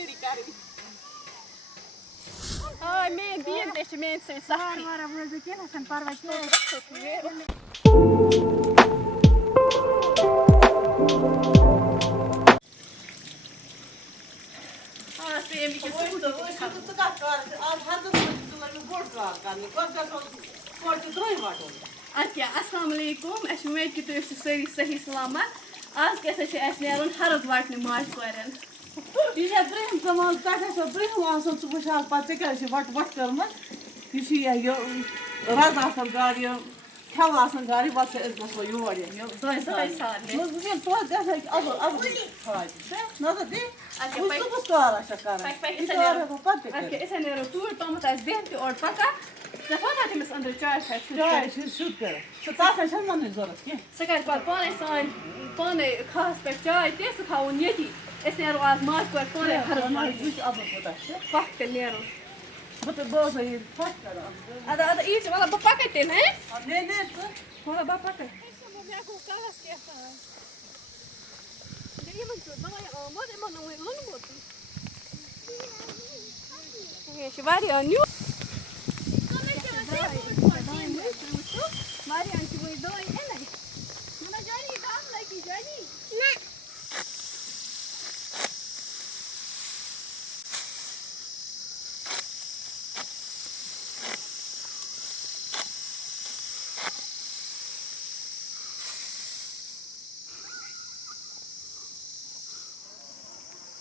زمیندٲری کَرٕنۍ آ میٛٲنۍ دیٖن تہِ چھِ میٛٲنۍ سۭتۍ سختی کینٛہہ چھُنہٕ پرواے اَدٕ کیٛاہ اَسلامُ علیکُم اَسہِ چھُ اُمید کہِ تُہۍ ٲسِو سٲری صحیح سلامت آز کیٛاہ چھِ اَسہِ نیرُن ہرُد وَٹنہِ ماجہِ کورٮ۪ن یہِ چھا برٛونٛہِم زمانہٕ تۄہہِ آسیو برٛونٛہِم آسان ژٕ وٕچھان پَتہٕ ژےٚ کیٛازِ چھِ وَٹ کٔرمٕژ یہِ چھِ یہِ رَز آسان گاڈٕ یہِ کھٮ۪وٕ آسان گاڈٕ وَلہٕ سا أسۍ گژھو یور دۄیہِ سالہِ توتہِ گژھِ نظر دِ صُبحس کار آسہِ کَران أسۍ نیرو توٗرۍ تامَتھ آسہِ بیٚہن تہِ اورٕ پَکان ژےٚ پَتہ تٔمِس أنٛدرٕ چاے چاے چھِ سیُٚد کٔرِتھ سُہ تَتھ چھَنہٕ وَننٕچ ضوٚرَتھ کینٛہہ سُہ کَرِ پَتہٕ پانَے کھہَس پٮ۪ٹھ چاے تہِ سُہ تھاوُن ییٚتی أسۍ نیرو آز ماجہِ کورِ پانَے پَتھ تیٚلہِ نیرو اَدٕ یی ژٕ وَلہٕ بہٕ پَکَے تیٚلہِ وَلہٕ بہٕ پَکَے مےٚ گوٚو کَلَس کیٛاہ یِمَن چھُ دانہِ آمُت یِمَن نہٕ وٕنۍ لوٚنمُتٕے یہِ چھِ واریاہ نیوٗ واریاہَن چھِ وٕنۍ دانہِ اِنَے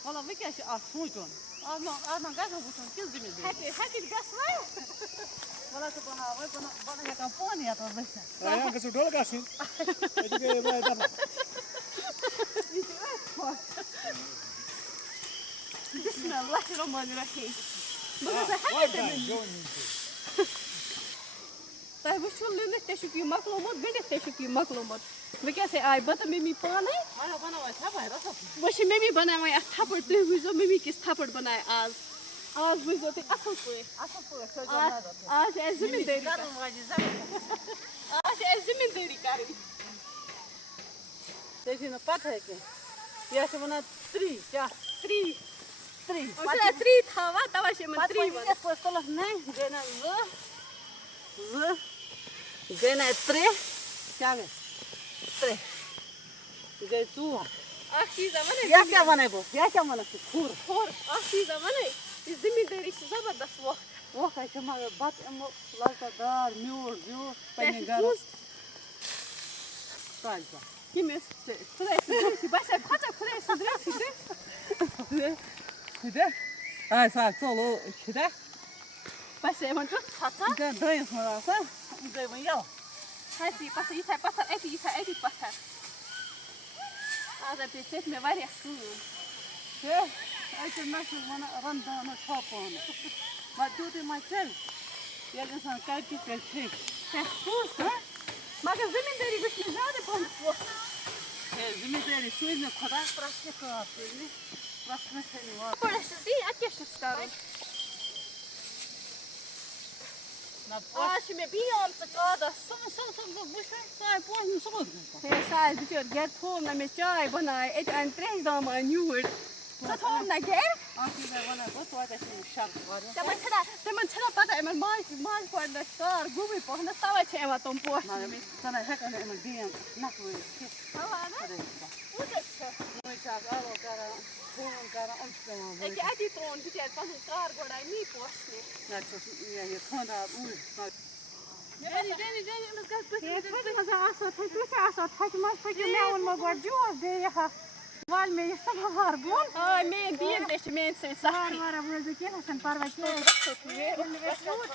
وَلہٕ وۄنۍ کیٛاہ چھِ اَتھ سونٛچُن آز ما گژھان وٕچھُن کِژھ زٔمیٖندٲری ہٮ۪کہِ گژھوَے وَلہٕ ژٕ بَناوَے بہٕ ہٮ۪کان پانہٕ یَتھ ؤسِتھ گژھو ڈول گژھُن بِسمِ اللہِ الرحمٰنِ الرحیٖم تۄہہِ وٕچھو لٔنِتھ تہِ چھُکھ یہِ مۄکلومُت گٔنڈِتھ تہِ چھُکھ یہِ مۄکلومُت وۄنۍ کیٛاہ سا آیہِ بَتہٕ مٔمی پانَے وۄنۍ چھِ مٔمی بَناوان اَتھ تھَپٕڑ تُہۍ وٕچھزیو مٔمی کِژھ تھَپٕڑ بَنایہِ آز وٕچھزیو تُہۍ اَصٕل پٲٹھۍ آز چھِ اَسہِ زٔمیٖندٲری کَرٕنۍ ژےٚ چھِ نہٕ پَتہٕ کینٛہہ یَتھ چھِ وَنان ترٛی کیٛاہ ترٛی تھاوان تَوَے چھِ یِمَن ترٛی وَنان یِتھ پٲٹھۍ تُلَکھ نَے گٔے نہ زٕ گٔے نہ ترٛےٚ کیٛاہ گٔے ترٛےٚ یہِ گٔے ژور اَکھ چیٖزا وَنَے یَتھ کیٛاہ وَنَے بہٕ یَتھ کیٛاہ وَنَکھ ژٕ کھُر اَکھ چیٖزا وَنَے یہِ زٔمیٖندٲری چھِ زبردست وۄکھ حظ چھِ مگر بَتہٕ یِمو لۄکچار دار میوٗٹھ ویوٗٹھ پنٛنہِ گَرَس کٔمِس خۄداے سُنٛد باسے کھۄژا خۄداے سُنٛد آے سا ژوٚل چھُ باسے یِمَن کیُتھ کھۄژان دٔیِس منٛز آسان یہِ گٔے وۄنۍ یَوٕ ہَستی پَتھر یہِ تھاے پَتھر أتی یہِ تھاے أتی پَتھر آز پیٚیہِ ژےٚ مےٚ واریاہ کٲم ہے أکِس نہ چھِ وَنان رَنٛدانَس چھۄ پانہٕ وۄنۍ تیوٗتُے ما چَلہِ ییٚلہِ اِنسان کَرِ تہِ تیٚلہِ ہیٚکہِ مگر زٔمیٖندٲری گٔژھ مےٚ زیادٕ پَہَم ہے زٔمیٖندٲری سوٗزِ نہٕ خۄدا پرٛٮ۪تھ کینٛہہ کار سوٗزِ نہٕ پرٛٮ۪تھ کٲنٛسہِ تھٲینہِ واتان پٲٹھۍ چھِ تی اَدٕ کیٛاہ چھُس کَرُن آز چھِ مےٚ بیٚیہِ آمژٕ کادَس سُہ وٕچھ سُہ آے پوشہِ سُہ کوٚت ہے سُہ آسہِ بِچور گَرِ تھوٚو نہ مےٚ چاے بَناے أتی اَنہِ ترٛیشہِ دام اَنہِ یوٗرۍ سُہ تھوٚوُم نہ گَرِ اَکھ چیٖز وَنان بہٕ توتہِ آسہِ مےٚ شَک تِمَن چھِنہ پَتہ یِمَن ماجہِ کورِ چھِ کار گوٚبٕے پَہنَس تَوَے چھِ یِوان تِم پوش ژٕ نہ ہٮ۪کان نہٕ یِمَن ڈین نَکھٕ وٲیِتھ وٕنۍ چھِ اَکھ آلو کَران فون کَران یِم چھِ پٮ۪وان أکیٛاہ اَتی ترٛووُن بِچارِ پَنُن کار گۄڈَے نی پوشنہِ نَتہٕ چھُس یہِ خانٛدار اوٗرۍ آ میٛٲنۍ دیٖن تہِ چھِ میٛٲنۍ سۭتۍ سختی کینٛہہ چھُنہٕ پَرواے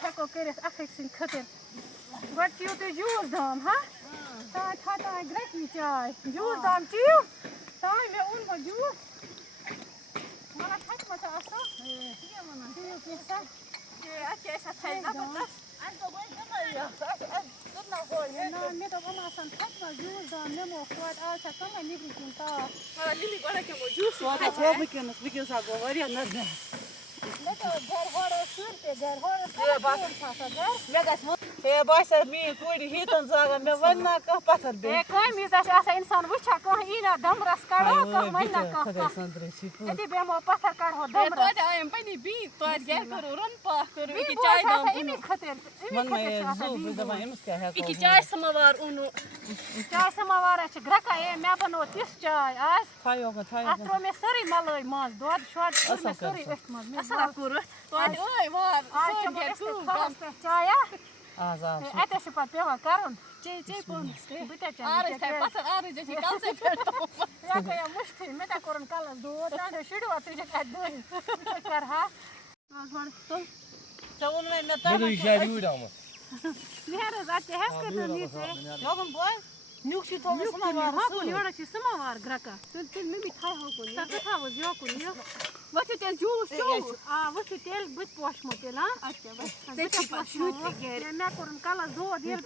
ہٮ۪کو کٔرِتھ اَکھ أکۍ سٕنٛدۍ خٲطرٕ گۄڈٕ چیٚیِو تُہۍ جوٗس دام ہا تانۍ کھاتان گرٛٮ۪کھنہِ چاے جوٗس دام چیٚیِو تانۍ مےٚ اوٚنمُت جوٗس مطلب کھَسہِ ما چھِ آسان چیٚیِو کینٛژھا مےٚ دوٚپ یِم آسان کھَسہِ ما جوٗس دام نِمو توتہِ آز چھےٚ کٕمَے نیٚبرٕ کِنۍ تاپھ وٕنکٮ۪نَس گوٚو واریاہ نَزدیٖک مےٚ دوٚپ گَرِ ہورٕ ٲس شُرۍ تہِ گَرِ ہورٕ ٲس آسان گَرِ مےٚ گژھِ ہے باسے میٛٲنۍ کورِ ہیٖتن زاگن مےٚ وَنہِ نا کانٛہہ پَتھر بیٚیہِ کامہِ وِزِ چھُ آسان اِنسان وٕچھان کانٛہہ یی نا دمبرس کڑو کانٛہہ وَنہِ نا خۄداے کانٛہہ سُنٛد رٔچھِنۍ أتی بیٚہمو پتھر کڑہو دمبرس توتہِ آیَم پنٛنی بی توتہِ گرِ کوٚرُو رُن پاک کوٚرُو بیٚیہِ أکہِ بوے چاے چھُ دام آسان اوٚنُو اَمی خٲطرٕ وَن مےٚ یہِ زُو بہٕ چھَس دَپان أمِس کیٛاہ ہٮ۪کو أکہِ چاے سماوار اوٚنُو چاے سماوارا چھِ گرٛکان مےٚ بنوو تِژھ چاے آز تھایو اَتھ تروو مےٚ سٲرٕے ملٲے منٛز دۄد شۄد کوٚر مےٚ سورُے أتھۍ منٛز اصلا کوٚرُتھ توتہِ ٲے وار آز سٲنۍ چٮ۪مو گرِ أسۍ کٲم تہِ کَم کھۄرَس پٮ۪ٹھ چایا آز اَتہِ چھُ پتہٕ پیٚوان کَرُن چے چے پانس تہِ بہٕ تہِ آرٕچ تھاے پتھر آرٕچ چھِ کَلسٕے پٮ۪ٹھ مےٚ گٔیو مُشتٕے مےٚ تہِ کوٚرُن کَلس دود چانٛڈیو شُروا تُجِکھ اَتہِ دٲرِتھ بہٕ کَرٕہا آز وَن تُل ژےٚ ووٚنمَے مےٚ نیرٕ حظ اَدٕ کیٛاہ ہٮ۪س کٔرۍزیو نِچ لوگُن بوے نیُک چھُے تھومُت سماوار ہۄکُن یورٕ چھِ سماوار گرٛکان تُل تُل ممی تھاے ہوکُن سۄ تہِ تھاوُس یوکُن یہِ وۄتھِو تیٚلہِ جوٗس چوٚوُ آ وٕچھِو تیٚلہِ بہٕ تہِ پوشمو تیٚلہِ ہا اچھا بس بہٕ تہِ پوشمو مےٚ کوٚرُن کَلس دود ییٚلہِ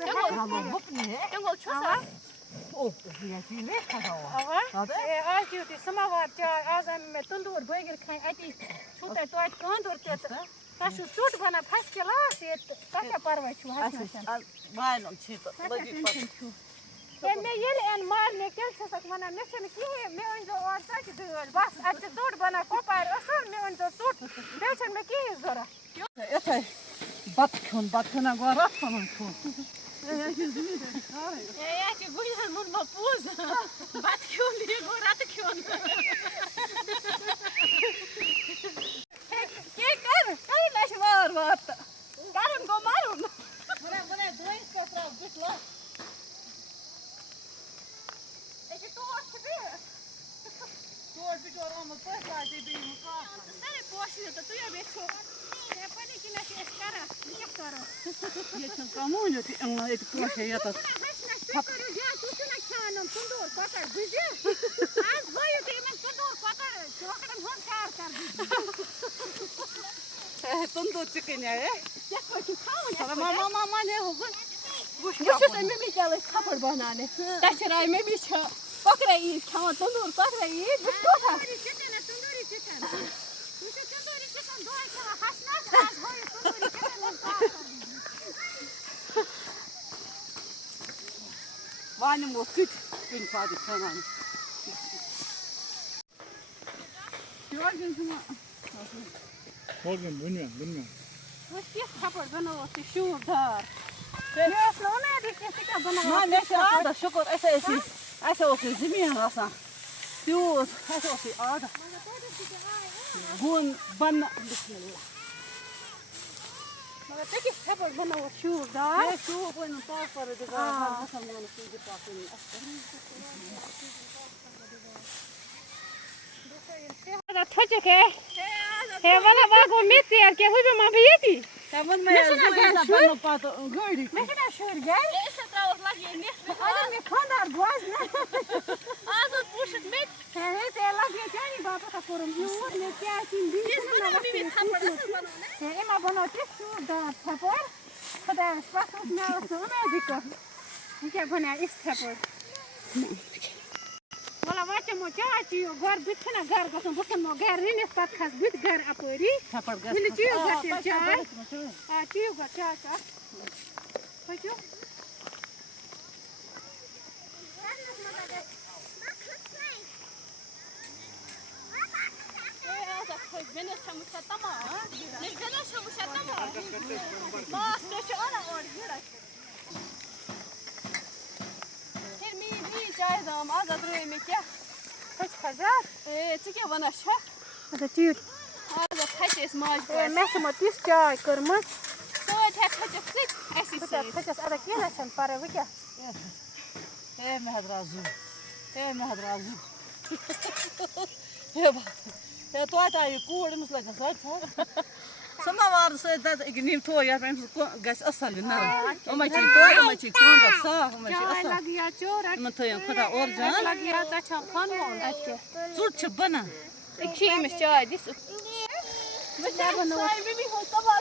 بہٕ تِمو چھُسا آز چیٚیِو تُہۍ سماوار چاے آز اَنہِ مےٚ تندوٗر بٲگِر خانہِ اَتی چھُو تۄہہِ توتہِ کانٛدُر تہِ تہٕ تۄہہِ چھُو ژوٚٹ بَنان فٔسٹ کلاس ییٚتہِ تہٕ تۄہہِ کیٛاہ پرواے چھُو والُن چھُے تہٕ مےٚ ییٚلہِ اَنہِ مالنہِ تیٚلہِ چھَسکھ وَنان مےٚ چھَنہٕ کِہیٖنۍ مےٚ أنۍزیو اورٕ ژۄچہِ دٲلۍ بَس اَتہِ چھِ ژوٚٹ بَنان کۄپوارِ اَصٕل مےٚ أنۍزیو ژوٚٹ بیٚیہِ چھَنہٕ مےٚ کِہیٖنۍ ضوٚرَتھ یِتھَے بَتہٕ کھیوٚن بَتہٕ کھیوٚنا گوٚو رَتھ پَنُن کھیوٚن ہے یہِ چھِ گُجرٮ۪ن موٚنمُت پوٚز بَتہٕ کھیوٚن یہِ گوٚو رَتہٕ کھیوٚن کیٚنٛہہ کَر لَچھِ وار وار تہٕ کَرُن گوٚو مَرُن أکہِ ٹوٹھ چھِ بیٚیہِ سٲری پوشہِ تہٕ تُہۍ یژھِو پنٕنہِ کِنۍ چھِ أسۍ کران کیٛاہ کَرو ییٚتہِ چھُنہٕ کَمٲنۍ تہِ ییٚتہِ پوشے ییٚتَتھ تُہۍ کٔرِو زیادٕ تُہۍ چھِو نا کھٮ۪وان یِم تندوٗر کۄکر بٕزِ آز ہٲیِو تُہۍ یِمن تندوٗر کۄکر کۄکرن ہُنٛد کار کر تندوٗر چِکن ہے یَتھ پٲٹھۍ چھِ کھاوُن ماما نے ہوگا بہٕ چھُس ممی کیٛاہ لٔگۍ تھپڑ بَناونہِ تَتھ چھِ راے ممی چھِ کۄکرا عیٖد کھٮ۪وان تندوٗر کۄکرا عیٖد بہٕ چھُس کوتھا تندوٗری چِکن تُہۍ چھِو تندوٗری چِکن دۄہے کھٮ۪وان ہَشنَس آز ہٲیِو تندوٗری چِکن ہُنٛد کار وانِمو کۭتۍ کُنہِ ساتہٕ کھٮ۪وان وۄنۍ کیٛاہ تھپڑ بَنٲوٕس یہِ شوٗب دار مےٚ ٲس نہٕ اُمیدٕے کیٚنٛہہ ژٕ کیٛاہ بَناوان مےٚ چھِ عادت شُکُر اَسے اوس یہِ زٔمیٖن آسان تیوٗت اَسے اوس یہِ عادت گوٚن بَنہٕ مگر ژٕ کِژھ تھپڑ بَنٲوٕس شوٗب دار شوٗب ؤنِو پاک مُسلمانَس سۭتۍ پاک تھٔچِکھ ہے وَلہ وۄنۍ گوٚو مےٚ ژیر کیٛاہ ہُہ بیٚہمہٕ بہٕ ییٚتی پَتہٕ گٲڑی مےٚ چھِنا شُرۍ گرِ ترٛاوَکھ لَگہِ نِتھ اگر مےٚ خانٛدار بوزنہِ آز اوس پوٗشِتھ مےٚ تہِ ژےٚ لَگہِ چانی باپتھ کوٚرُم یوٗت مےٚ کیٛاہ یِما بَنو تِژھ شوٗب دار تھپڑ خۄدایَس پَتہٕ مےٚ ٲس نہٕ اُمیدٕے کانٛہہ یہِ کیٛاہ بَناو یِژھ تھپڑ وَلہ وۄنۍ چٮ۪مو چاے چیٚیِو گۄڈٕ بہٕ تہِ چھِنا گرٕ گژھُن بہٕ ژھٕنمو گرٕ رٔنِتھ پَتہٕ کھَس بہٕ تہِ گرٕ اَپٲری ییٚلہِ چیٚیِو گۄڈٕ تیٚلہِ چاے آ چیٚیِو گۄڈٕ چاے کَپ پٔکِو بیٚنِس چھےٚ وٕچھان تَمام مےٚ چھِ بیٚنِس چھےٚ وٕچھان تَمام ماس کیٛاہ چھِ اَنان اورٕ گِرَس ہیٚرِ میٛٲنۍ چاے دام آز درٛٲے مےٚ کیٛاہ ہیٚچھ کھا زیادٕ ژٕ کیٛاہ وَنان چھَکھ اَدٕ چیٚیِو آز کھَسہِ أسۍ ماجہِ مےٚ چھِ یِمو تِژھ چاے کٔرمٕژ سۭتۍ ہٮ۪کھ کھٔسِتھ ژٕ اَسی بہٕ سۭتۍ تہِ کھٔسِس اَدٕ کیٚنٛہہ چھَنہٕ پَرواے وۄنۍ کیٛاہ ہے مےٚ حظ درٛاو زُو ہے توتہِ آیہِ یہِ کوٗر أمِس لَگہِ سۄ سماوار سۭتۍ دَز أکہِ نِم تھوو یَتھ أمِس گژھِ اَصٕل یہِ نرم یِمَے چھِ یِمَے چھِ کانٛدَر صاف یِمَے چھِ چاے اَصٕل لَگہِ یا چورَٹ یِمَن تھٲیِم خۄدا اورٕ جان لَگہِ یا ژےٚ چھا پھَنوُن اَتہِ کیٛاہ ژوٚٹ چھِ بَنان کھے أمِس چاے دِس ممی ہُنٛد تَباہ